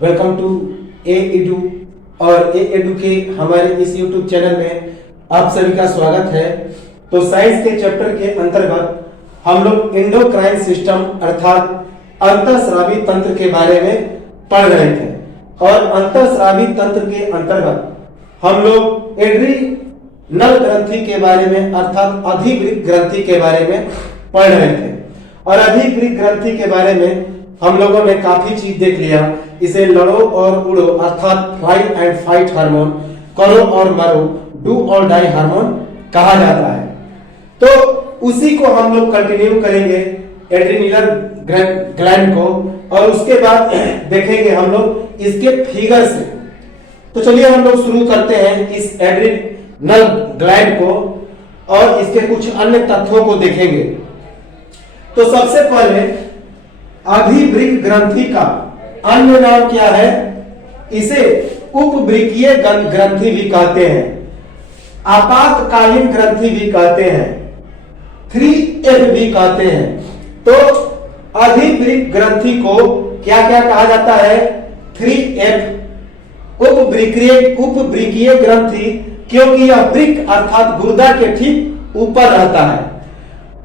Welcome to A edu और ए edu के हमारे इस यूट्यूब चैनल में आप सभी का स्वागत है। तो साइंस के चैप्टर के अंतर्गत हम लोग एंडोक्राइन सिस्टम अर्थात अंतःस्रावी तंत्र के बारे में पढ़ रहे थे और अंतःस्रावी तंत्र के अंतर्गत हम लोग एड्रीनल ग्रंथि के बारे में अर्थात अधिवृक्क ग्रंथि के बारे में पढ़ रहे थे और अधिवृक्क ग्रंथि के बारे में हम लोगों ने काफी चीज देख लिया। इसे लड़ो और उड़ो अर्थात फ्लाई एंड फाइट हार्मोन, करो और मरो डू और डाई हार्मोन कहा जाता है। तो उसी को हम लोग कंटिन्यू करेंगे एड्रीनल ग्लैंड को और उसके बाद देखेंगे हम लोग इसके फिगर से। तो चलिए हम लोग शुरू करते हैं इस एड्रीनल ग्लैंड को और इसके कुछ अन्य तथ्यों को देखेंगे। तो सबसे पहले अधिवृक्क ग्रंथि का अन्य नाम क्या है? इसे उपवृक्कीय ग्रंथि भी कहते हैं, आपातकालीन ग्रंथि भी कहते हैं, 3F भी कहते हैं। तो अधिवृक्क ग्रंथि को क्या क्या कहा जाता है? 3F उपवृक्कीय ग्रंथि, क्योंकि यह वृक्क अर्थात गुर्दा के ठीक ऊपर रहता है।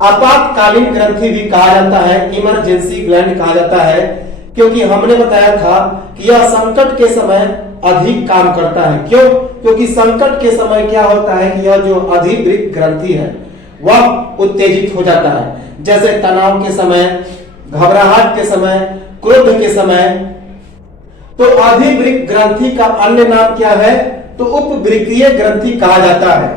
आपातकालीन ग्रंथि भी कहा जाता है, इमरजेंसी ग्लैंड कहा जाता है, क्योंकि हमने बताया था कि यह संकट के समय अधिक काम करता है। क्यों? क्योंकि संकट के समय क्या होता है कि यह जो अधिवृक्क ग्रंथि है वह उत्तेजित हो जाता है, जैसे तनाव के समय, घबराहट के समय, क्रोध के समय। तो अधिवृक्क ग्रंथि का अन्य नाम क्या है? तो उपवृक्कीय ग्रंथि कहा जाता है।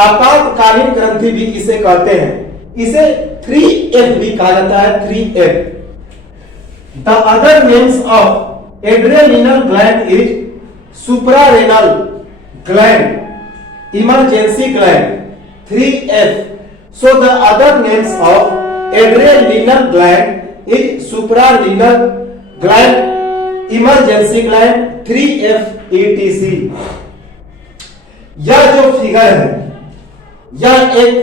आपातकालीन ग्रंथि भी इसे कहते हैं। इसे 3F भी कहा जाता है, 3F। The other names of adrenal gland is suprarenal gland, emergency gland, 3F. So the other names of adrenal gland is suprarenal gland, emergency gland, 3F etc. यह जो फिगर है यह एक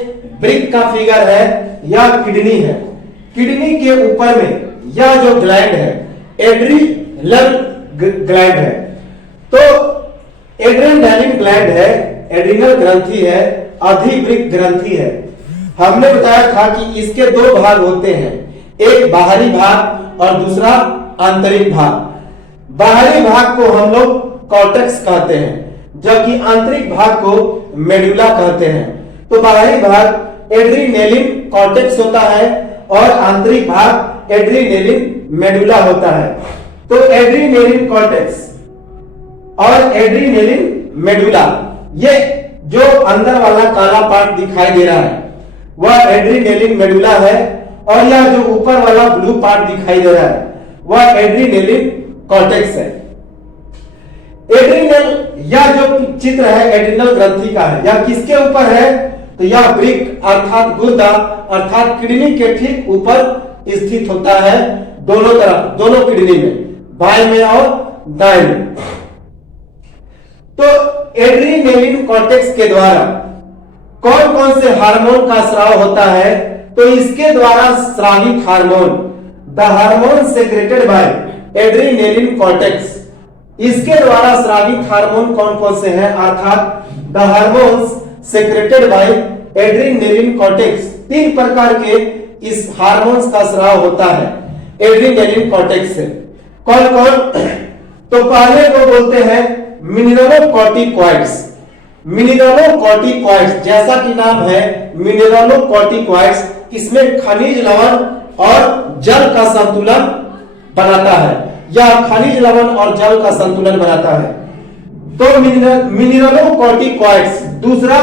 वृक्क का फिगर है, यह किडनी है। किडनी के ऊपर में यह जो ग्लैंड है एड्रीनल ग्लैंड है। तो एड्रेनालिन ग्लैंड है, एड्रीनल ग्रंथि है, अधिवृक्क ग्रंथि है। हमने बताया था कि इसके दो भाग होते हैं, एक बाहरी भाग और दूसरा आंतरिक भाग। बाहरी भाग को हम लोग कॉर्टेक्स कहते हैं, जबकि आंतरिक भाग को मेडुला कहते हैं। तो बाहरी भाग एड्रीनेलिन कॉर्टेक्स होता है और आंतरिक भाग एड्रीनेलिन मेडुला होता है। तो एड्रीनेलिन कॉर्टेक्स और एड्रीनेलिन मेडुला, ये जो अंदर वाला काला पार्ट दिखाई दे रहा है वह एड्रीनेलिन मेडुला है और यह जो ऊपर वाला ब्लू पार्ट दिखाई दे रहा है वह एड्रीनेलिन कॉर्टेक्स है। एड्रीनल, यह जो चित्र है एड्रीनल ग्रंथि का है, यह किसके ऊपर है? तो यह वृक्क अर्थात गुर्दा अर्थात किडनी के ठीक ऊपर स्थित होता है, दोनों तरफ, दोनों किडनी में, बाएं में और दाएं में। तो एड्रीनेलिन कॉर्टेक्स के द्वारा कौन कौन से हार्मोन का स्राव होता है? तो इसके द्वारा स्रावित hormone, the hormone secreted bye adrenaline cortex, इसके द्वारा स्रावित हार्मोन कौन कौन से हैं? अर्थात the hormones secreted bye adrenaline cortex, 3 प्रकार के इस हार्मोन्स का स्राव होता है एड्रीनेलिन कॉर्टेक्स से। कौन कौन? तो पहले को बोलते हैं मिनरलोकॉर्टिकॉइड्स। मिनरलोकॉर्टिकॉइड्स जैसा कि नाम है मिनरलोकॉर्टिकॉइड्स, इसमें खनिज लवण और जल का संतुलन बनाता है, यह खनिज लवण और जल का संतुलन बनाता है। तो मिनरलोकॉर्टिकॉइड्स। दूसरा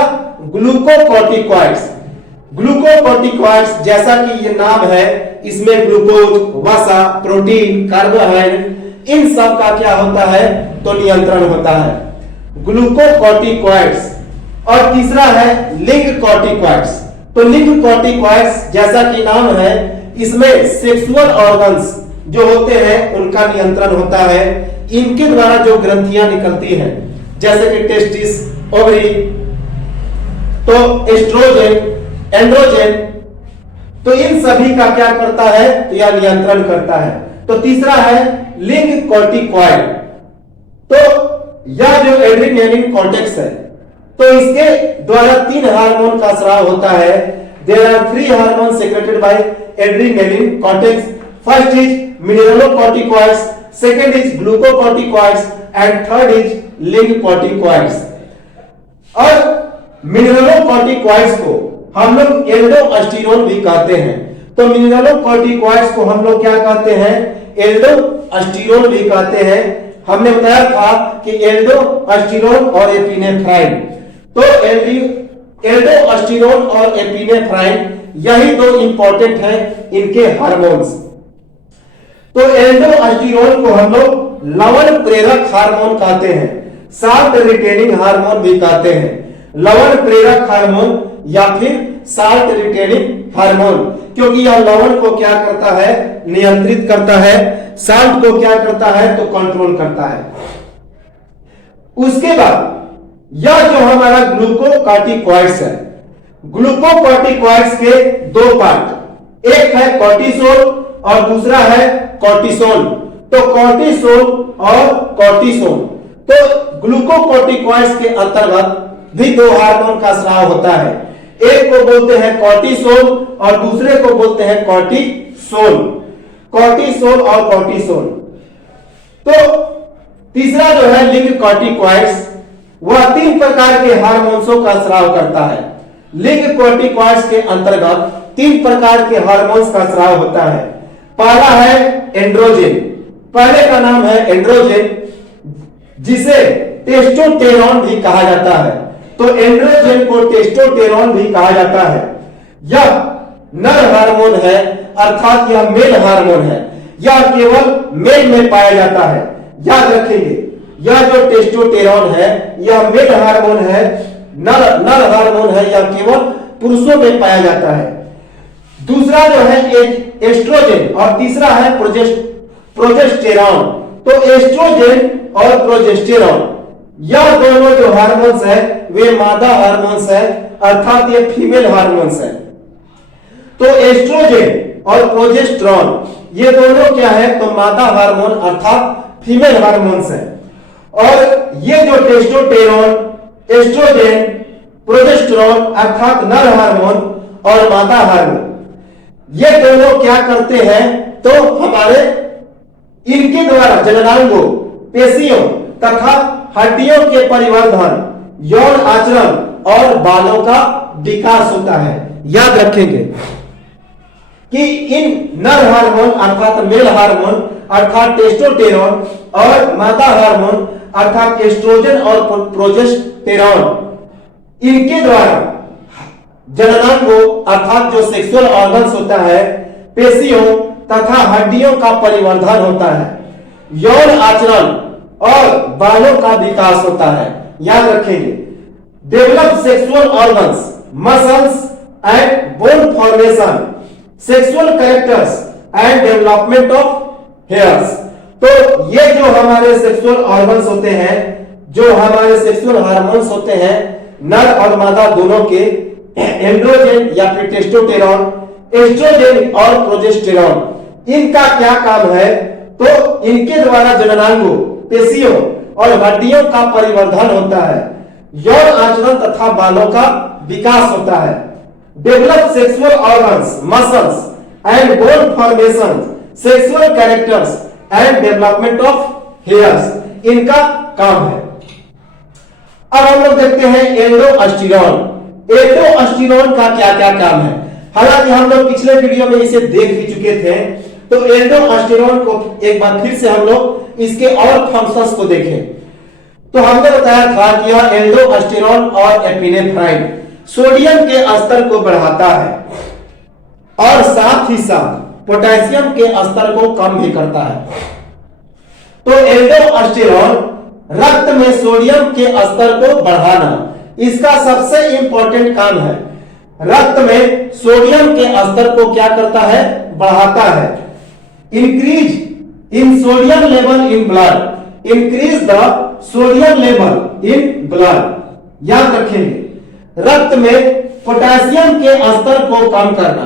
ग्लूकोकॉर्टिकॉइड्स। ग्लूकोकॉर्टिकॉइड्स जैसा कि ये नाम है, इसमें ग्लूकोज, वसा, प्रोटीन, कार्बोहाइड्रेट, इन सब का क्या होता है? तो नियंत्रण होता है, ग्लूकोकॉर्टिकॉइड्स। और तीसरा है लिंक कॉर्टिकॉइड्स। तो लिंक कॉर्टिकॉइड्स जैसा कि नाम है, इसमें सेक्सुअल ऑर्गन्स जो होते हैं उनका नियंत्रण होता है। इनके द्वारा जो ग्रंथियां निकलती हैं जैसे कि टेस्टिस, ओवरी, तो एस्ट्रोजन, एंड्रोजन, तो इन सभी का क्या करता है? तो यह नियंत्रण करता है। तो तीसरा है लिंक कॉर्टिकॉइड। तो यह जो एड्रेनालिन कॉर्टेक्स है, तो इसके द्वारा 3 हार्मोन का स्राव होता है। There are 3 hormone secreted by adrenaline cortex. First is mineralocorticoids, second is glucocorticoids and third is link corticoids. और मिनरलोकॉर्टिकॉइड्स को हम लोग एल्डोस्टेरोन भी कहते हैं। तो मिनरलोकॉर्टिकॉइड्स को हम लोग क्या कहते हैं? एल्डोस्टेरोन भी कहते हैं। हमने बताया था कि एल्डोस्टेरोन और एपिनेफ्राइन, तो एल्डोस्टेरोन और एपिनेफ्राइन यही 2 इंपॉर्टेंट हैं इनके हार्मोन्स। तो एल्डोस्टेरोन को हम लोग लवण प्रेरक हार्मोन कहते हैं, साल्ट रिटेनिंग हार्मोन भी कहते हैं। लवण प्रेरक हार्मोन या फिर साल्ट रिटेनिंग हार्मोन, क्योंकि यह लवण को क्या करता है? नियंत्रित करता है। साल्ट को क्या करता है? तो कंट्रोल करता है। उसके बाद यह जो हमारा ग्लूकोकॉर्टिकॉइड्स है, ग्लूकोकॉर्टिकॉइड्स के 2 पार्ट, एक है कॉर्टिसोल और दूसरा है कॉर्टिसोन। तो कॉर्टिसोल और कॉर्टिसोन, तो ग्लूकोकॉर्टिकॉइड्स के अंतर्गत भी 2 हार्मोन का स्राव होता है। एक को बोलते हैं कॉर्टिसोल और दूसरे को बोलते हैं कॉर्टिसोल। कॉर्टिसोल और कॉर्टिसोल। तो तीसरा जो है लिंक कॉर्टिकॉइड्स, वह 3 प्रकार के हार्मोन्सों का स्राव करता है। लिंक कॉर्टिकॉइड्स के अंतर्गत 3 प्रकार के हार्मोन्स का स्राव होता है। पहला है एंड्रोजन, पहले का नाम है एंड्रोजन, जिसे टेस्टोस्टेरोन भी कहा जाता है। तो एंड्रोजन को टेस्टोस्टेरोन भी कहा जाता है। यह नर हार्मोन है, अर्थात यह मेल हार्मोन है। यह केवल मेल में पाया जाता है। याद रखेंगे, यह जो टेस्टोस्टेरोन है यह मेल हार्मोन है, नर हार्मोन है, यह केवल पुरुषों में पाया जाता है। दूसरा जो है एस्ट्रोजन और तीसरा है प्रोजेस्टेरॉन। तो एस्ट्रोजन और प्रोजेस्टेरॉन, यह दोनों जो हार्मोन्स है वे मादा हार्मोन्स है, अर्थात ये फीमेल हार्मोन्स है। तो एस्ट्रोजन और प्रोजेस्टेरॉन ये दोनों क्या है? तो मादा हार्मोन अर्थात फीमेल हार्मोन्स है। और ये जो टेस्टोस्टेरोन, एस्ट्रोजन, प्रोजेस्टेरॉन अर्थात नर हार्मोन और मादा हार्मोन, ये दोनों क्या करते हैं? तो हमारे इनके द्वारा जननांगों, पेशियों तथा हड्डियों के परिवर्धन, यौन आचरण और बालों का विकास होता है। याद रखेंगे कि इन नर हार्मोन अर्थात मेल हार्मोन अर्थात टेस्टोस्टेरोन और मादा हार्मोन अर्थात एस्ट्रोजन और प्रोजेस्टेरॉन, इनके द्वारा जननांगों अर्थात जो सेक्सुअल ऑर्गन्स होता है, पेशियों तथा हड्डियों का परिवर्धन होता है, यौन आचरण और बालों का विकास होता है। याद रखेंगे, develop sexual organs, muscles and bone formation, sexual characters and development of hairs. तो ये जो हमारे सेक्सुअल ऑर्गन्स होते हैं, जो हमारे सेक्सुअल हार्मोन्स होते हैं, नर और मादा दोनों के, एंड्रोजन या फिर टेस्टोस्टेरोन, एस्ट्रोजन और प्रोजेस्टेरॉन, इनका क्या काम है? तो इनके द्वारा जननांगों, पेशियों और हड्डियों का परिवर्धन होता है, यौन आचरण तथा बालों का विकास होता है, develop sexual organs, muscles and bone formation, sexual characters and development of hairs, इनका काम है। अब हम लोग देखते हैं एंडोस्टेरोन। एंडोस्टेरोन का क्या क्या काम है? हालांकि हम लोग पिछले वीडियो में इसे देख भी चुके थे। तो एंडोस्टेरोन को एक बार फिर से हम लोग इसके और फंक्शंस को देखें। तो हमने बताया था कि यह एंडोस्टेरोन और एपिनेफ्राइन सोडियम के स्तर को बढ़ाता है और साथ ही साथ पोटेशियम के स्तर को कम भी करता है। तो एंडोस्टेरोन रक्त में सोडियम के स्तर को बढ़ाना, इसका सबसे इंपॉर्टेंट काम है। रक्त में सोडियम के स्तर को क्या करता है? बढ़ाता है। Increase in sodium level in blood, increase the sodium level in blood. याद रखेंगे, रक्त में पोटेशियम के स्तर को कम करना,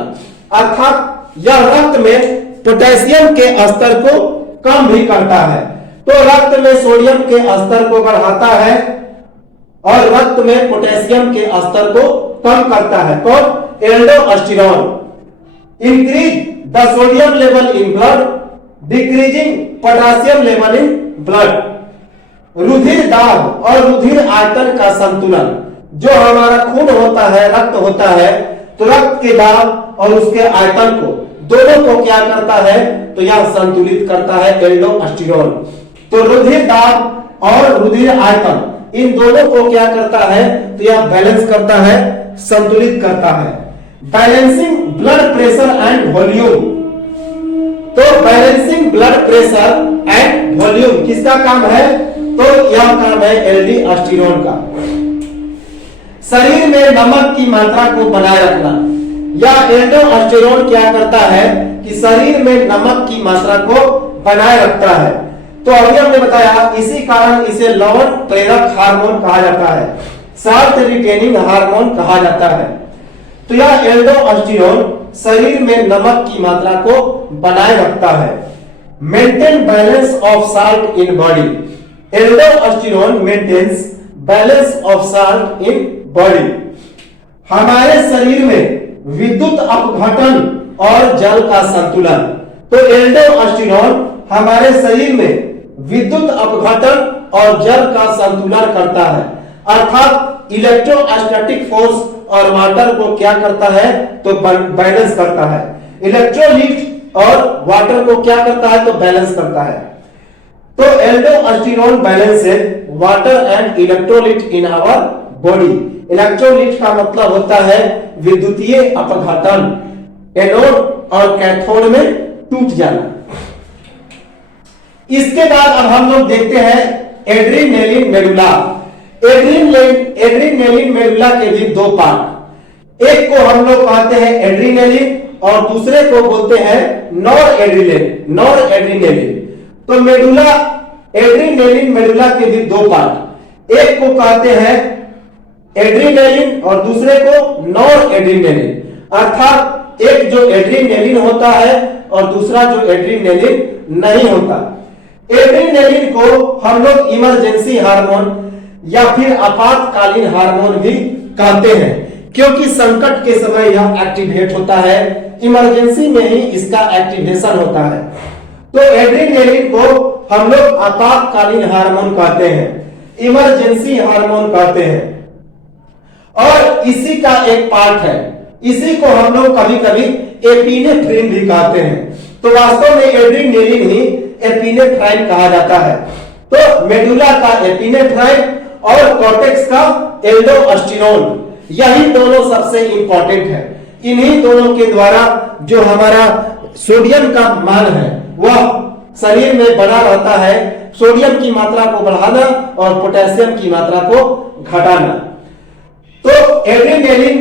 अर्थात यह रक्त में पोटेशियम के स्तर को कम भी करता है। तो रक्त में सोडियम के स्तर को बढ़ाता है और रक्त में पोटेशियम के स्तर को कम करता है। कौन? Aldosterone. Increase the sodium level in blood, decreasing potassium level in blood. रुधिर दाब और रुधिर आयतन का संतुलन, जो हमारा खून होता है, रक्त होता है, तो रक्त के दाब और उसके आयतन को, दोनों को क्या करता है? तो यह संतुलित करता है एल्डोस्टेरोन। तो रुधिर दाब और रुधिर आयतन, इन दोनों को क्या करता है? तो यह बैलेंस करता है, संतुलित करता है। Balancing blood pressure and volume. तो balancing blood pressure and volume किसका काम है? तो यह काम है एल्डोस्टेरोन का। शरीर में नमक की मात्रा को बनाए रखना, यह एल्डोस्टेरोन क्या करता है कि शरीर में नमक की मात्रा को बनाए रखता है। तो अभी हमने बताया, इसी कारण इसे लवण प्रेरक हार्मोन कहा जाता है, साल्ट रिटेनिंग हार्मोन कहा जाता है। तो यह एल्डोस्टेरोन शरीर में नमक की मात्रा को बनाए रखता है। Maintain balance of salt in body. Aldosterone maintains balance of salt in body. हमारे शरीर में विद्युत अपघटन और जल का संतुलन। तो एल्डोस्टेरोन हमारे शरीर में विद्युत अपघटन और जल का संतुलन करता है, अर्थात इलेक्ट्रोस्टैटिक फोर्स और वाटर को क्या करता है? तो बैलेंस करता है। इलेक्ट्रोलिट और वाटर को क्या करता है? तो बैलेंस करता है। तो aldosterone balances water and electrolyte in our body. Electrolyte का मतलब होता है विद्युतीय अपघटन, एनोड और कैथोड में टूट जाना। इसके बाद अब हम लोग देखते हैं एड्रीनेलिन मेडुला। एड्रीनेलिन मेडुला के भी दो पार्ट, एक को हम लोग कहते हैं एड्रीनेलिन और दूसरे को बोलते हैं नॉर एड्रीनेलिन। तो मेडुला, एड्रीनेलिन मेडुला के भी दो पार्ट, एक को कहते हैं एड्रीनेलिन और दूसरे को नॉर एड्रीनेलिन, अर्थात एक जो एड्रीनेलिन होता है और दूसरा जो एड्रीनेलिन नहीं होता। एड्रीनेलिन को हम लोग इमरजेंसी हार्मोन या फिर आपातकालीन हार्मोन भी कहते हैं, क्योंकि संकट के समय यह एक्टिवेट होता है, इमरजेंसी में ही इसका एक्टिवेशन होता है। तो एड्रीनेलिन को हम लोग आपातकालीन हार्मोन कहते हैं, इमरजेंसी हार्मोन कहते हैं। और इसी का एक पार्ट है, इसी को हम लोग कभी कभी एपिनेफ्रिन भी कहते हैं। तो वास्तव में एड्रीनेलिन ही एपिनेफ्राइन कहा जाता है। तो मेडुला का एपिनेफ्राइन और कॉर्टेक्स का एल्डोस्टेरोन, यही दोनों सबसे इंपॉर्टेंट है। इन्हीं दोनों के द्वारा जो हमारा सोडियम का मान है वह शरीर में बना रहता है, सोडियम की मात्रा को बढ़ाना और पोटेशियम की मात्रा को घटाना। तो एड्रीनेलिन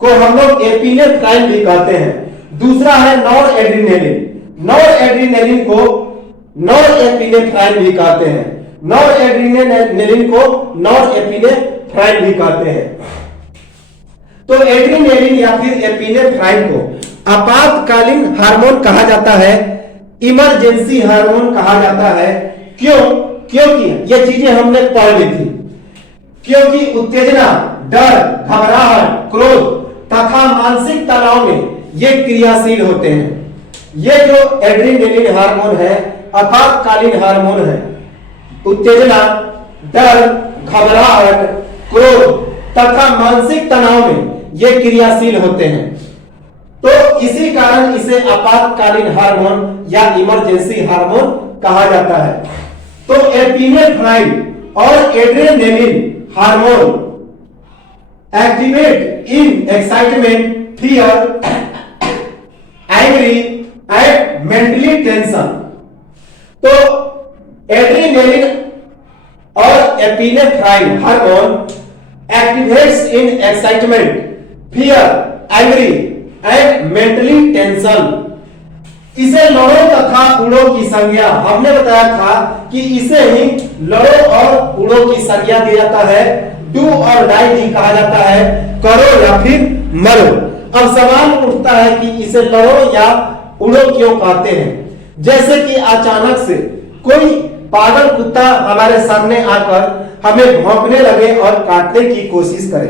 को हम लोग एपिनेफ्राइन भी कहते हैं। दूसरा है नॉर एड्रीनेलिन, नॉर एड्रीनेलिन को नॉर एपिनेफ्राइन भी कहते हैं, नॉर एड्रीनेलिन को नॉर एपिनेफ्राइन भी कहते हैं। तो एड्रीनेलिन या फिर एपिनेफ्राइन को आपातकालीन हार्मोन कहा जाता है, इमरजेंसी हार्मोन कहा जाता है। क्यों? क्योंकि ये चीजें हमने पढ़ ली थी, क्योंकि उत्तेजना, डर, घबराहट, क्रोध तथा मानसिक तनाव में ये क्रियाशील होते हैं। ये जो एड्रीनेलिन हार्मोन है आपातकालीन हार्मोन है। उत्तेजना, डर, घबराहट, क्रोध तथा मानसिक तनाव में ये क्रियाशील होते हैं। तो इसी कारण इसे आपातकालीन हार्मोन या इमरजेंसी हार्मोन कहा जाता है। तो एपिनेफ्राइन और adrenaline hormone activate in excitement, fear, angry and mentally tension. तो एड्रेनालिन और epinephrine hormone activates in excitement, fear, angry and mentally tension. इसे लड़ो तथा उड़ो की संज्ञा, हमने बताया था कि इसे ही लड़ो और उड़ो की संज्ञा दी जाता है, डू और डाई भी कहा जाता है, करो या फिर मरो। अब सवाल उठता है कि इसे लड़ो या उड़ो क्यों कहते हैं? जैसे कि अचानक से कोई पागल कुत्ता हमारे सामने आकर हमें भौंकने लगे और काटने की कोशिश करे,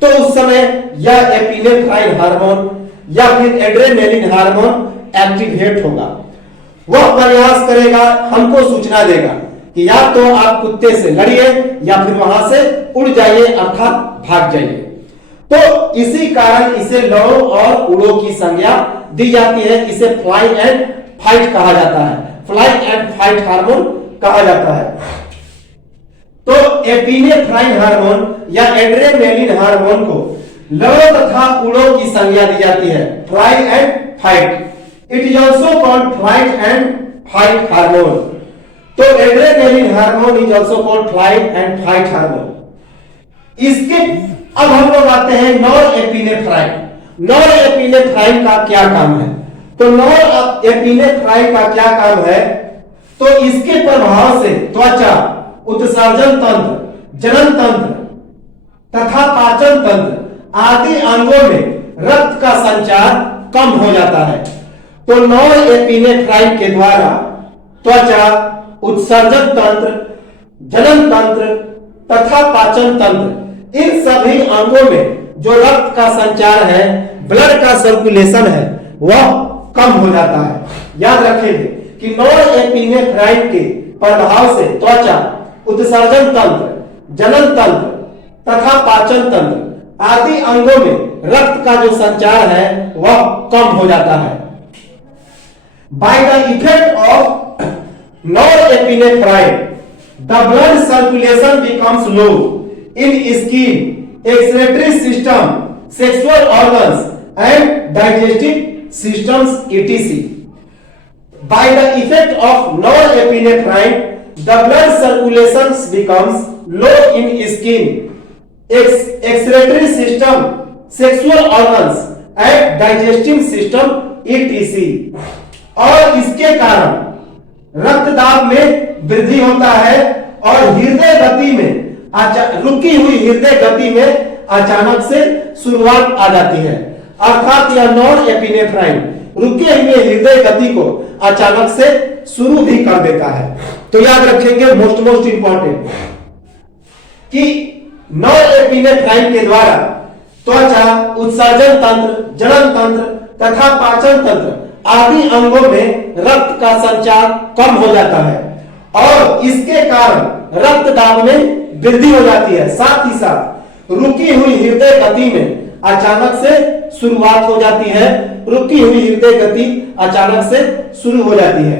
तो उस समय यह एपिनेफ्राइन हार्मोन या फिर एड्रेनलिन हार्मोन एक्टिवेट होगा। वह प्रयास करेगा, हमको सूचना देगा कि या तो आप कुत्ते से लड़िए या फिर वहां से उड़ जाइए अर्थात भाग जाइए। तो इसी कारण इसे लड़ो और उड़ो की संज्ञा दी जाती है। इसे फ्लाई एंड फाइट कहा जाता है, फ्लाई एंड फाइट हार्मोन कहा जाता है। तो एपिनेफ्राइन हार्मोन या एड्रेनलिन हार्मोन को लड़ो तथा उड़ो की संज्ञा दी जाती है, fly and fight. It is also called flight and fight hormone. तो adrenaline hormone is also called flight and fight hormone. इसके अब हम लोग आते हैं नॉरएपिनेफ्राइन। नॉरएपिनेफ्राइन का क्या काम है? तो नॉरएपिनेफ्राइन का क्या काम है? तो इसके प्रभाव से त्वचा, उत्सर्जन तंत्र, जनन तंत्र तथा पाचन तंत्र आदि अंगों में रक्त का संचार कम हो जाता है। तो नॉरएपिनेफ्राइन के द्वारा त्वचा, उत्सर्जन तंत्र, जनन तंत्र तथा पाचन तंत्र इन सभी अंगों में जो रक्त का संचार है, ब्लड का सर्कुलेशन है, वह कम हो जाता है। याद रखेंगे कि नॉरएपिनेफ्राइन के प्रभाव से त्वचा, उत्सर्जन तंत्र, जनन तंत्र तथा पाचन तंत्र आदि अंगों में रक्त का जो संचार है वह कम हो जाता है। By the effect of norepinephrine, the blood circulation becomes low in skin, excretory system, sexual organs, and digestive systems, etc. By the effect of norepinephrine, the blood circulation becomes low in skin, excretory system, sexual organs, and digestive system, etc. और इसके कारण रक्तदाब में वृद्धि होता है और हृदय गति में रुकी हुई हृदय गति में अचानक से शुरुआत आ जाती है। अर्थात यह नॉरएपिनेफ्राइन रुके हुए हृदय गति को अचानक से शुरू भी कर देता है। तो याद रखेंगे मोस्ट इंपॉर्टेंट कि नॉरएपिनेफ्राइन के द्वारा त्वचा, उत्सर्जन तंत्र, जनन तंत्र तथा पाचन तंत्र आदि अंगों में रक्त का संचार कम हो जाता है और इसके कारण रक्त दाब में वृद्धि हो जाती है। साथ ही साथ रुकी हुई हृदय गति में अचानक से शुरुआत हो जाती है, रुकी हुई हृदय गति अचानक से शुरू हो जाती है।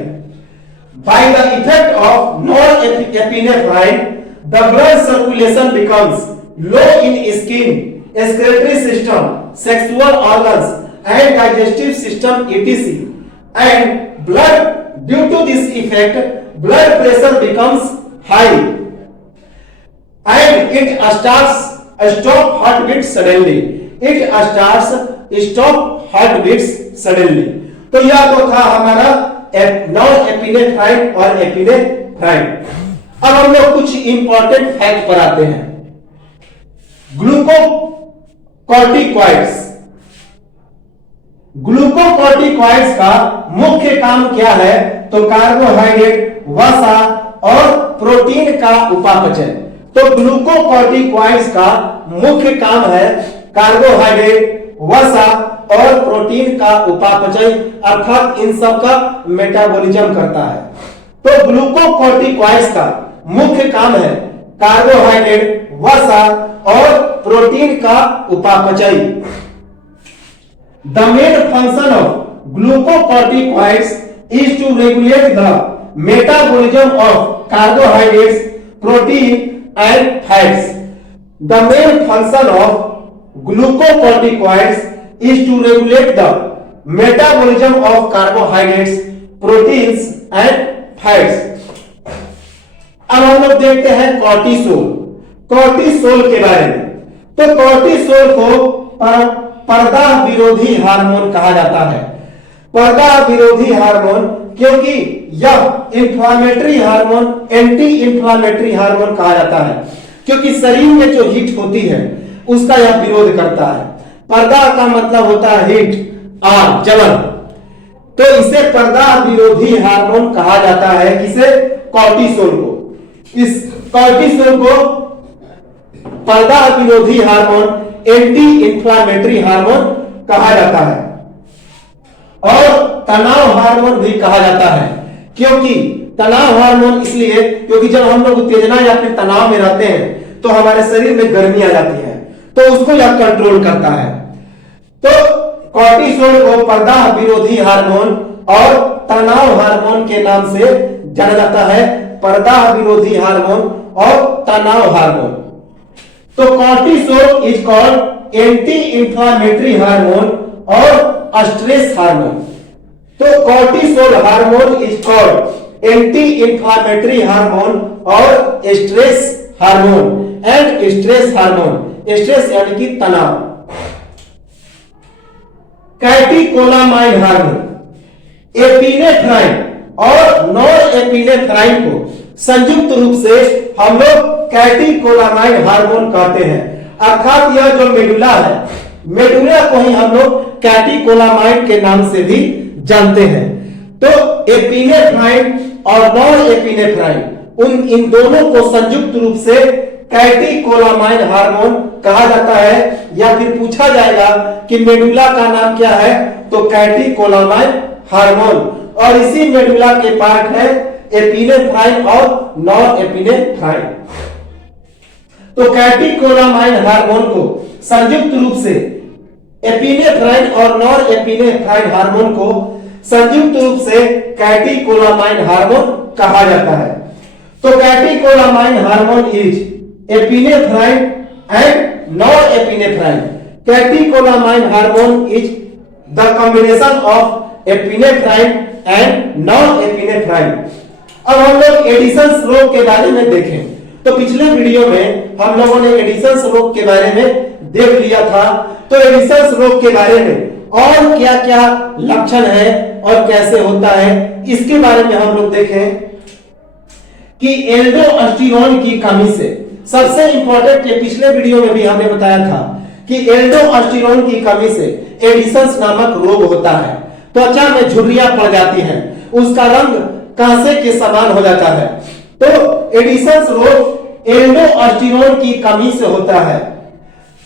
By the effect of norepinephrine, the blood circulation becomes low in skin, excretory system, sexual organs, and digestive system, etc. And blood, due to this effect, blood pressure becomes high, and it starts stop heartbeat suddenly. It starts stop heartbeats suddenly. तो यह तो था हमारा नॉरएपिनेफ्राइन और epinephrine. अब हम लोग कुछ इंपॉर्टेंट फैक्ट पर आते हैं। ग्लूकोकॉर्टिकॉइड्स, ग्लूकोकॉर्टिकॉइड्स का मुख्य काम क्या है? तो कार्बोहाइड्रेट, वसा और प्रोटीन का उपापचय। तो ग्लूकोकॉर्टिकॉइड्स का मुख्य काम है कार्बोहाइड्रेट, वसा और प्रोटीन का उपापचय, अर्थात इन सब का मेटाबॉलिज्म करता है। तो ग्लूकोकॉर्टिकॉइड्स का मुख्य काम है कार्बोहाइड्रेट, वसा और प्रोटीन का उपापचय। The main function of glucocorticoids is to regulate the metabolism of carbohydrates, protein, and fats. The main function of glucocorticoids is to regulate the metabolism of carbohydrates, proteins, and fats. अब हम लोग देखते हैं cortisol. Cortisol के बारे में। तो cortisol को पर्दा विरोधी हार्मोन कहा जाता है। पर्दा विरोधी हार्मोन क्योंकि यह inflammatory hormone, anti inflammatory hormone कहा जाता है, क्योंकि शरीर में जो हीट होती है उसका यह विरोध करता है। पर्दा का मतलब होता है हीट, आग, जलन। तो इसे पर्दा विरोधी हार्मोन कहा जाता है। किसे? कॉर्टिसोल को। इस कॉर्टिसोल को पर्दा विरोधी हार्मोन, एंटी इंफ्लेमेटरी हार्मोन कहा जाता है और तनाव हार्मोन भी कहा जाता है। क्योंकि तनाव हार्मोन इसलिए क्योंकि जब हम लोग उत्तेजना या फिर तनाव में रहते हैं तो हमारे शरीर में गर्मी आ जाती है, तो उसको यह कंट्रोल करता है। तो कॉर्टिसोल को पर्दा विरोधी हार्मोन और तनाव हार्मोन के नाम से जाना जाता है। पर्दा विरोधी हार्मोन और तनाव हार्मोन। तो cortisol is called anti inflammatory hormone और स्ट्रेस हार्मोन। तो cortisol hormone is called anti inflammatory hormone और stress hormone and stress hormone. Stress यानी कि तनाव। कैटेकोलामाइन हार्मोन, एपिनेफ्राइन और नॉर एपिनेफ्राइन को संयुक्त रूप से हम लोग कैटेकोलामाइन हार्मोन कहते हैं। अर्थात यह जो मेडुला है, मेडुला को ही हम लोग कैटेकोलामाइन के नाम से भी जानते हैं। तो एपिनेफ्राइन और नॉर एपिनेफ्राइन, इन दोनों को संयुक्त रूप से कैटेकोलामाइन हार्मोन कहा जाता है। या फिर पूछा जाएगा कि मेडुला का नाम क्या है, तो कैटेकोलामाइन हार्मोन। और इसी मेडुला के पार्ट है एपिनेफ्राइन और नॉर एपिनेफ्राइन। तो कैटेकोलामाइन हार्मोन को संयुक्त रूप से एपिनेफ्राइन और नॉर एपिनेफ्राइन हार्मोन को संयुक्त रूप से कैटेकोलामाइन हार्मोन कहा जाता है। तो catecholamine hormone is epinephrine and nor epinephrine. Catecholamine hormone is the combination of epinephrine and nor epinephrine. अब हम लोग एडिशंस रोग के बारे में देखें। तो पिछले वीडियो में हम लोगों ने एडिशंस रोग के बारे में देख लिया था। तो एडिशंस रोग के बारे में और क्या क्या लक्षण है और कैसे होता है, इसके बारे में हम लोग देखें कि एल्डोस्टेरोन की कमी से सबसे इंपॉर्टेंट, ये पिछले वीडियो में भी हमने बताया था कि एल्डोस्टेरोन की कमी से एडिशंस नामक रोग होता है। त्वचा में झुर्रियां पड़ जाती हैं, उसका रंग कांसे के समान हो जाता है। तो एडिशंस रोग एल्डोस्टेरोन की कमी से होता है।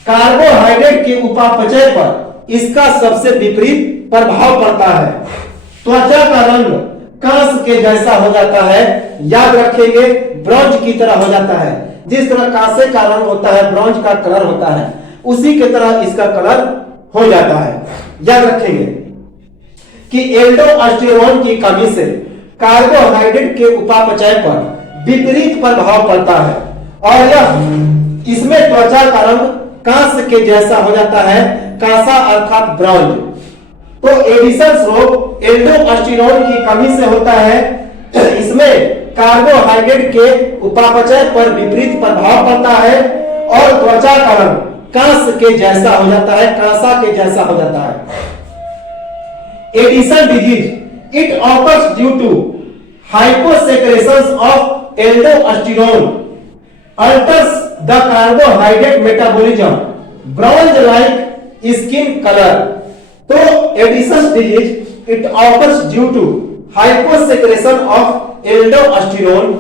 कार्बोहाइड्रेट के उपापचय पर इसका सबसे विपरीत प्रभाव पड़ता है। त्वचा का रंग कांस के जैसा हो जाता है। याद रखेंगे, ब्रॉन्ज की तरह हो जाता है। जिस तरह कांसे का रंग होता है, ब्रॉन्ज का कलर होता है, उसी की तरह इसका कलर हो जाता है। याद रखेंगे कि एल्डोस्टेरोन की कमी से कार्बोहाइड्रेट के उपापचय पर विपरीत प्रभाव पड़ता है और यह इसमें त्वचा का रंग कांस के जैसा हो जाता है, कांसा अर्थात ब्रॉन्ज। तो एडिशंस रोग एल्डोस्टेरोन की कमी से होता है। इसमें कार्बोहाइड्रेट के उपापचय पर विपरीत प्रभाव पड़ता है और त्वचा का रंग कांस के जैसा हो जाता है, कांसा के जैसा हो जाता है। Addison disease, it occurs due to hyposecretion of aldosterone, alters the carbohydrate metabolism, bronze like skin colour. तो Addison disease it occurs due to hyposecretion of aldosterone,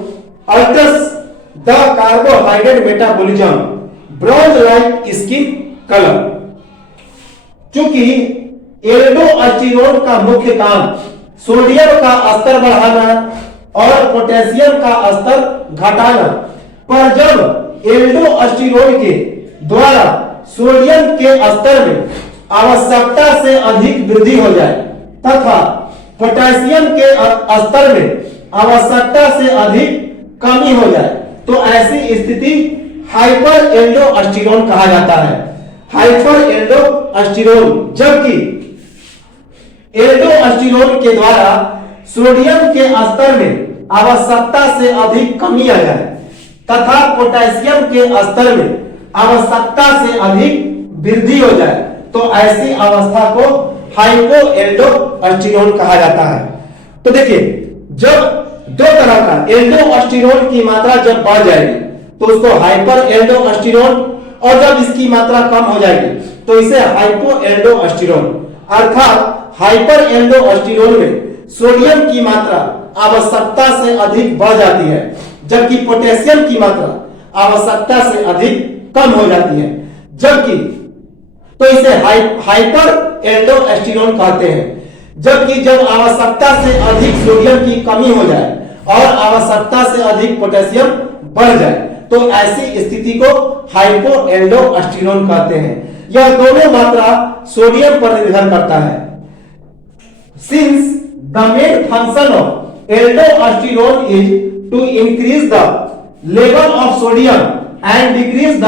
alters the carbohydrate metabolism, bronze like skin colour. चूंकि aldosterone का मुख्य काम sodium का स्तर बढ़ाना और potassium का स्तर घटाना, पर जब एल्डोस्टेरोन के द्वारा सोडियम के स्तर में आवश्यकता से अधिक वृद्धि हो जाए तथा पोटेशियम के स्तर में आवश्यकता से अधिक कमी हो जाए, तो ऐसी स्थिति हाइपर एल्डोस्टेरोन कहा जाता है। हाइपर एल्डोस्टेरोन, जबकि एल्डोस्टेरोन के द्वारा सोडियम के स्तर में आवश्यकता से अधिक कमी आ जाए तथा पोटेशियम के स्तर में आवश्यकता से अधिक वृद्धि हो जाए, तो ऐसी अवस्था को हाइपो एल्डोस्टेरोन कहा जाता है। तो देखिए, जब दो तरह का एल्डोस्टेरोन की मात्रा जब बढ़ जाएगी तो उसको हाइपर एल्डोस्टेरोन, और जब इसकी मात्रा कम हो जाएगी तो इसे हाइपो एल्डोस्टेरोन, अर्थात हाइपर एल्डोस्टेरोन में सोडियम की मात्रा आवश्यकता से अधिक बढ़ जाती है, जबकि पोटेशियम की मात्रा आवश्यकता से अधिक कम हो जाती है। जबकि तो इसे हाइपर एल्डोस्टेरोन कहते हैं। जबकि जब आवश्यकता से अधिक सोडियम की कमी हो जाए और आवश्यकता से अधिक पोटेशियम बढ़ जाए तो ऐसी स्थिति को हाइपो एल्डोस्टेरोन कहते हैं। यह दोनों मात्रा सोडियम पर निर्भर करता है। Since the main function of aldosterone is to increase the level of sodium and decrease the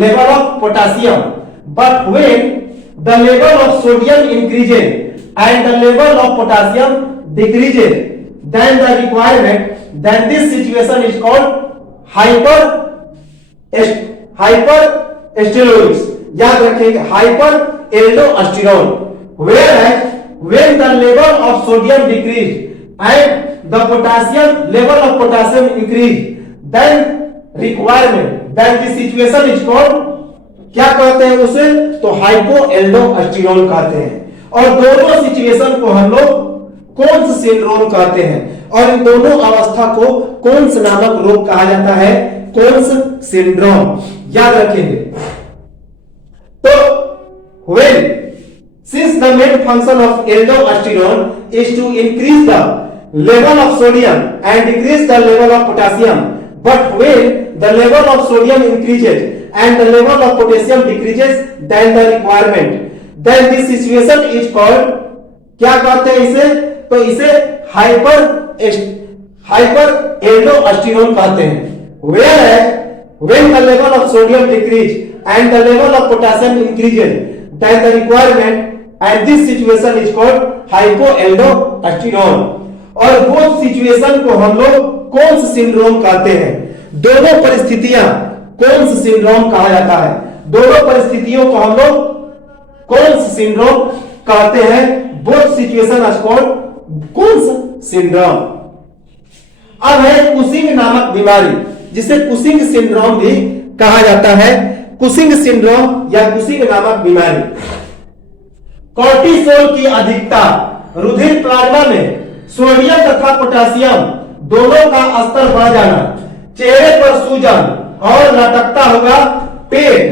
level of potassium, but when the level of sodium increases and the level of potassium decreases, then the requirement, then this situation is called hyperesterics. याद रखेंगे hyper aldosterone. Whereas when the level of sodium decreased and the potassium level of potassium increased, then requirement, then this situation is called, क्या कहते हैं उसे, तो hypo aldosterone कहते हैं। और दोनों सिचुएशन को हम लोग कोन्स सिंड्रोम कहते हैं और इन दोनों अवस्था को कोन्स नामक रोग कहा जाता है, कोन्स सिंड्रोम। याद रखेंगे। तो when since the main function of aldosterone is to increase the level of sodium and decrease the level of potassium, but when the level of sodium increases and the level of potassium decreases, then the requirement, then this situation is called, क्या कहते हैं इसे, तो इसे hyper aldosterone कहते हैं। Whereas when the level of sodium decrease and the level of potassium increases, then the requirement and this situation is called hypoaldosteroन। और वो सिचुएशन को हम लोग कोन्स सिंड्रोम कहते हैं। दोनों परिस्थितियां कोन्स सिंड्रोम कहा जाता है। दोनों परिस्थितियों को हम लोग कोन्स सिंड्रोम कहते हैं। Both situation are called Conn's syndrome. अब है कुशिंग नामक बीमारी, जिसे कुशिंग सिंड्रोम भी कहा जाता है। कुशिंग सिंड्रोम या कुशिंग नामक बीमारी, कोर्टिसोल की अधिकता, रुधिर प्लाज्मा में सोडियम तथा पोटेशियम दोनों का स्तर बढ़ जाना, चेहरे पर सूजन और लटकता हुआ पेट,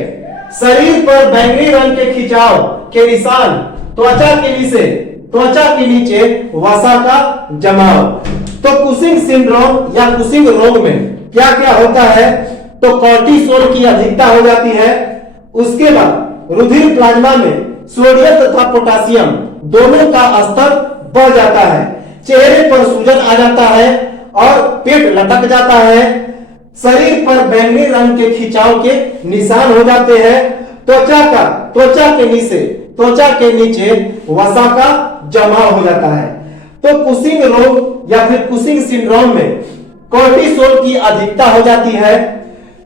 शरीर पर बैंगनी रंग के खिंचाव के निशान, त्वचा के नीचे वसा का जमाव। तो कुशिंग सिंड्रोम या कुशिंग रोग में क्या क्या होता है, तो कोर्टिसोल की अधिकता हो जाती है। उसके बाद रुधिर प्लाज्मा में सोडियम तथा पोटेशियम दोनों का स्तर बढ़ जाता है, चेहरे पर सूजन आ जाता है और पेट लटक जाता है, शरीर पर बैंगनी रंग के खिंचाव के निशान हो जाते हैं, त्वचा के नीचे वसा का जमाव हो जाता है। तो कुशिंग रोग या फिर कुशिंग सिंड्रोम में कोर्टिसोल की अधिकता हो जाती है,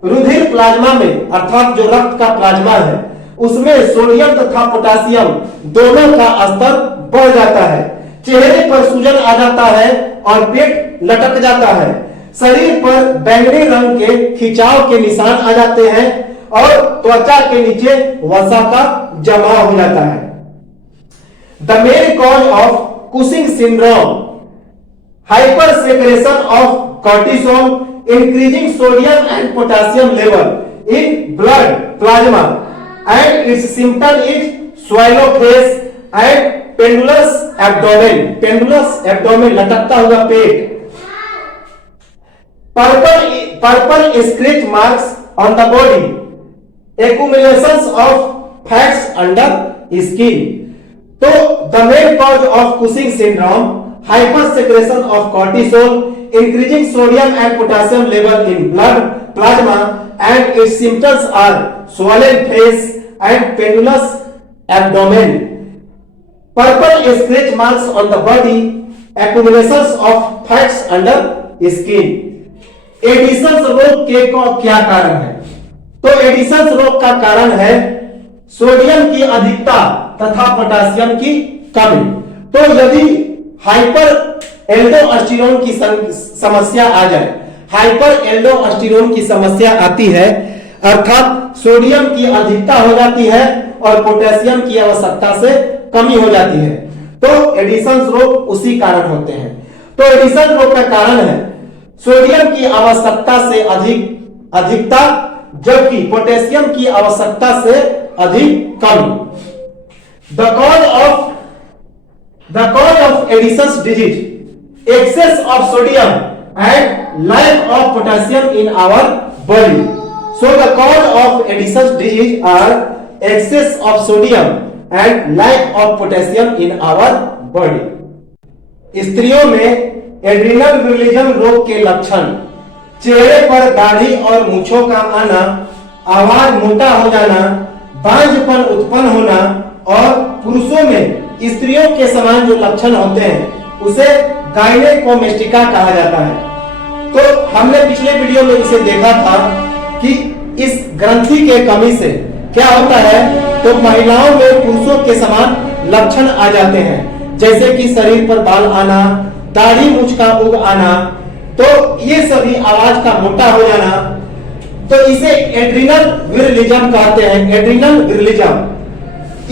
रुधिर प्लाज्मा में अर्थात जो रक्त का प्लाज्मा है उसमें सोडियम तथा पोटेशियम दोनों का स्तर बढ़ जाता है, चेहरे पर सूजन आ जाता है और पेट लटक जाता है, शरीर पर बैंगनी रंग के खिंचाव के निशान आ जाते हैं और त्वचा के नीचे वसा का जमाव हो जाता है। The main cause of Cushing syndrome, hypersecretion of cortisol, increasing sodium and potassium level in blood plasma and its symptom is swollen face and pendulous abdomen लटकता हुआ पेट, purple scratch marks on the body, accumulations of fats under skin। तो the main cause of Cushing syndrome, hypersecretion of cortisol, increasing sodium and potassium level in blood plasma, and its symptoms are swollen face and pendulous abdomen, purple scratch marks on the body, accumulations of fats under skin। Addison's रोग के क्या कारण है, तो editions रोग का कारण है सोडियम की अधिकता तथा पोटेशियम की कमी। तो यदि हाइपर एल्डोस्टेरोन की समस्या आ जाए, हाइपर एल्डोस्टेरोन की समस्या आती है अर्थात सोडियम की अधिकता हो जाती है और पोटेशियम की आवश्यकता से कमी हो जाती है, तो एडिशन रोग उसी कारण होते हैं। तो एडिशन रोग का कारण है सोडियम की आवश्यकता से अधिकता, जबकि पोटेशियम की आवश्यकता से अधिक कम। The cause of Addison disease, excess of sodium and lack of potassium in our body. So the cause of Addison's disease are excess of sodium and lack of potassium in our body. स्त्रियों में adrenal विरलिज्म रोग के लक्षण चेहरे पर दाढ़ी और मूंछों का आना, आवाज मोटा हो जाना, बांझपन उत्पन्न होना और पुरुषों में स्त्रियों के समान जो लक्षण होते हैं उसे गायनेकोमेस्टिका कहा जाता है। तो हमने पिछले वीडियो में इसे देखा था कि इस ग्रंथि के कमी से क्या होता है, तो महिलाओं में पुरुषों के समान लक्षण आ जाते हैं, जैसे कि शरीर पर बाल आना, दाढ़ी मूंछ का उग आना, तो ये सभी आवाज का मोटा हो जाना, तो इसे एड्रिनल विरलिज्म कहते हैं। एड्रिनल विरलिज्म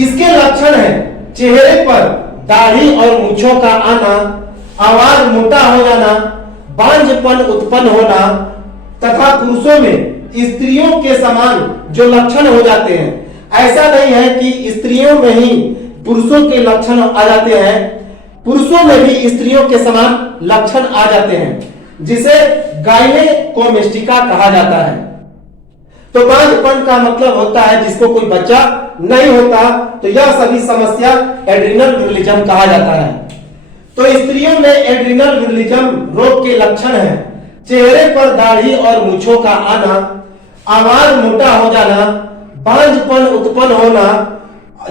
इसके लक्षण है चेहरे पर दाढ़ी और मूंछों का आना, आवाज मोटा हो जाना, बांझपन उत्पन्न होना तथा पुरुषों में स्त्रियों के समान जो लक्षण हो जाते हैं। ऐसा नहीं है कि स्त्रियों में ही पुरुषों के लक्षण आ जाते हैं, पुरुषों में भी स्त्रियों के समान लक्षण आ जाते हैं, जिसे गायनेकोमेस्टिका कहा जाता है। तो बांझपन का मतलब होता है जिसको कोई बच्चा नहीं होता, तो यह सभी समस्या एड्रिनल विरलिज्म कहा जाता है। तो स्त्रियों में एड्रिनल विरलिज्म रोग के लक्षण है चेहरे पर दाढ़ी और मूंछों का आना, आवाज मोटा हो जाना, बांझपन उत्पन्न होना,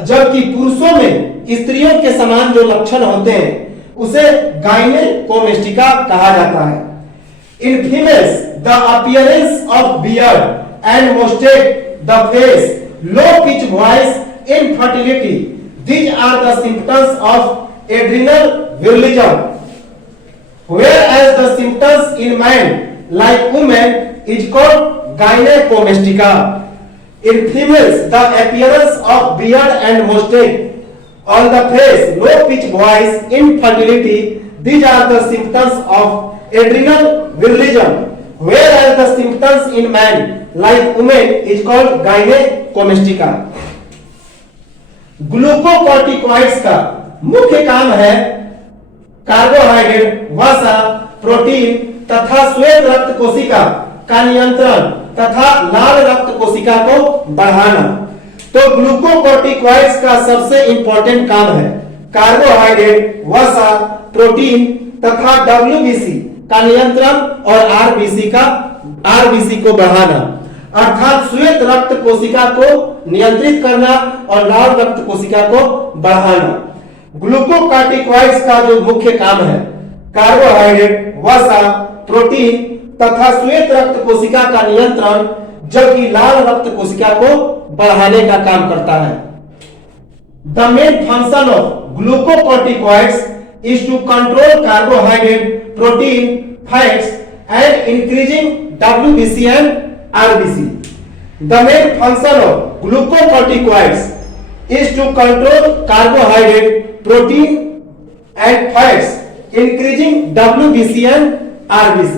जबकि पुरुषों में स्त्रियों के समान जो लक्षण होते हैं उसे गायनेकोमेस्टिका कहा जाता है। In females the appearance of beard and mustache, the face, low pitch voice, infertility. These are the symptoms of adrenal virilizm. Whereas the symptoms in man, like women, is called gynecomastia. In females, the appearance of beard and mustache on the face, low pitch voice, infertility. These are the symptoms of adrenal virilizm. Whereas the symptoms in man, like women, is called gynecomastia. Glucocorticoids का मुख्य काम है carbohydrate, वसा, protein तथा श्वेत रक्त कोशिका का नियंत्रण तथा लाल रक्त कोशिका को बढ़ाना। तो ग्लूकोकॉर्टिकॉइड्स का सबसे इंपॉर्टेंट काम है कार्बोहाइड्रेट, वसा, प्रोटीन तथा डब्ल्यूबीसी का नियंत्रण और आरबीसी को बढ़ाना, अर्थात श्वेत रक्त कोशिका को नियंत्रित करना और लाल रक्त कोशिका को बढ़ाना। ग्लूकोकॉर्टिकॉइड्स का जो मुख्य काम है कार्बोहाइड्रेट, वसा, प्रोटीन तथा श्वेत रक्त कोशिका का नियंत्रण, जबकि लाल रक्त कोशिका को बढ़ाने का काम करता है। The main function of glucocorticoids is to control carbohydrate, protein, fats and increasing WBC and RBC. The main function of glucocorticoids is to control carbohydrate, protein and fats, increasing WBC and RBC.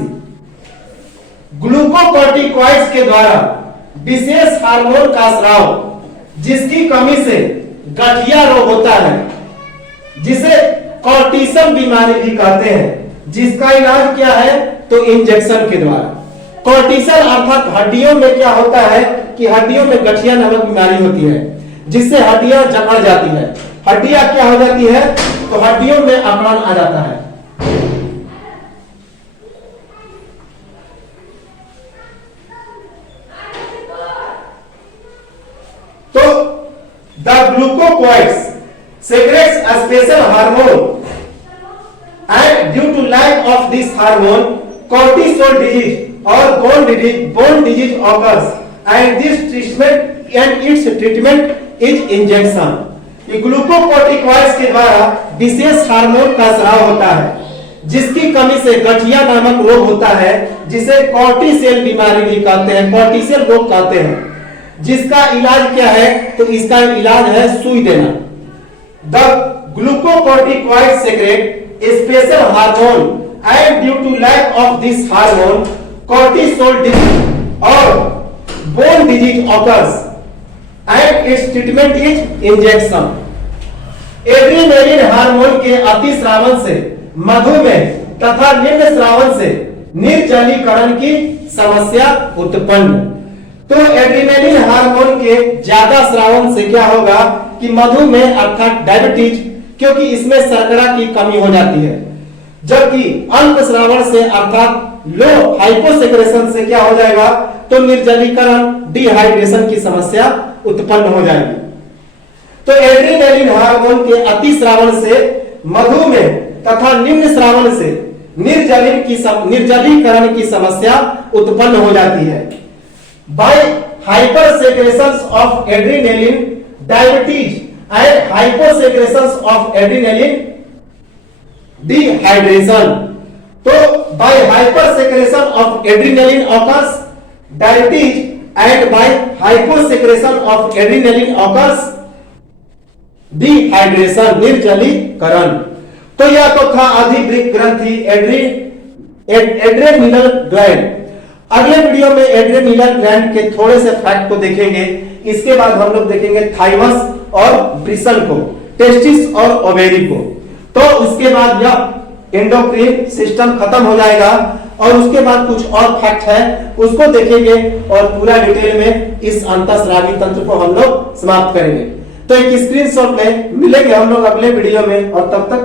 Glucocorticoids के द्वारा विशेष hormone का स्राव, जिसकी कमी से गठिया रोग होता है, जिसे कॉर्टिसल बीमारी भी कहते हैं, जिसका इलाज क्या है, तो इंजेक्शन के द्वारा। कॉर्टिसल अर्थात हड्डियों में क्या होता है कि हड्डियों में गठिया नामक बीमारी होती है, जिससे हड्डियां जकड़ जाती है। हड्डियां क्या हो जाती है, तो हड्डियों में अकड़न आ जाता है। तो the ग्लूकोकॉइड्स secretes a special hormone and due to lack of this hormone cortisol disease or bone disease occurs and its treatment is injection. ये ग्लूकोकॉर्टिकॉइड्स के द्वारा विशेष हार्मोन का स्राव होता है, जिसकी कमी से गठिया नामक रोग होता है, जिसे कॉर्टिसेल बीमारी भी कहते हैं, कॉर्टिसेल रोग कहते हैं। जिसका इलाज क्या है, तो इसका इलाज है सुई देना। The glucocorticoid secrete a special hormone and due to lack of this hormone cortisol disease or bone disease occurs and its treatment is injection। Adrenaline hormone के अतिस्रावन से मधुमेह तथा निम्न स्रावन से निर्जलीकरण की समस्या उत्पन्न। तो एड्रेनालिन हार्मोन के ज्यादा स्रावन से क्या होगा कि मधुमेह अर्थात डायबिटीज, क्योंकि इसमें शर्करा की कमी हो जाती है, जबकि अल्प स्रावन से अर्थात लो हाइपोसेक्रेशन से क्या हो जाएगा तो निर्जलीकरण डिहाइड्रेशन की समस्या उत्पन्न हो जाएगी। तो एड्रेनालिन हार्मोन के अतिस्रावन से मधुमेह तथा निम्न स्रावन से निर्जलीकरण की समस्या उत्पन्न हो जाती है। By hypersecretion of adrenaline diabetes and hyposecretion of adrenaline dehydration. तो by hypersecretion of adrenaline occurs diabetes and by hyposecretion of adrenaline occurs dehydration निर्जलीकरण। तो यह तो था अधिवृक्क ग्रंथि एड्रेनल ग्लैंड। अगले वीडियो में एड्रेनल ग्लैंड के थोड़े से फैक्ट को देखेंगे। इसके बाद हम लोग देखेंगे थाइमस और ब्रिसल को, टेस्टिस और ओवेरी को। तो उसके बाद यह एंडोक्राइन सिस्टम खत्म हो जाएगा और उसके बाद कुछ और फैक्ट है उसको देखेंगे और पूरा डिटेल में इस अंतःस्रावी तंत्र को हम लोग समाप्त करेंगे। तो एक स्क्रीनशॉट में मिलेंगे हम लोग अगले वीडियो में, और तब तक